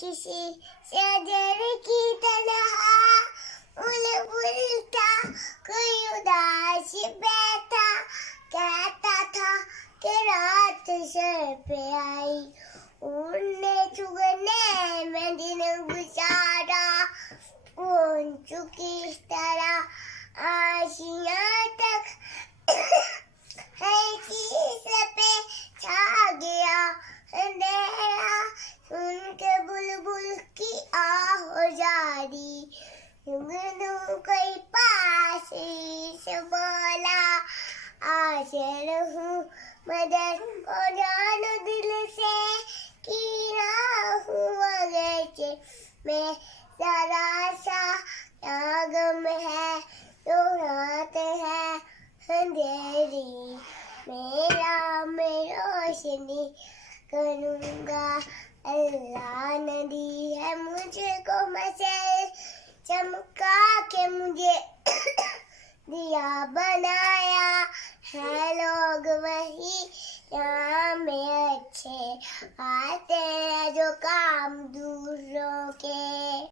किसी शजर की तरह बुलबुल था कोई उदास बैठा, कहता था कि रात सर पे आई, उड़ने चुगने में दिन गुजारा, कौन चुकी इस तरह आशियां तक है किस पे छा गया अंधेरा, सुन के बुलबुल की आह जारी, जुगनू कोई पास से बोला, आज रहूं मदद को जानू दिल से, की ना हूँ अगरचे मैं जरा सा, यहाँ गम है तो रात है अंधेरी, मेरा मैं रोशनी करूँगा, अल्लाह ने दी है मुझको मसल, चमका के मुझे दिया बनाया है, लोग वही यहाँ में अच्छे आते हैं जो काम दूसरों के।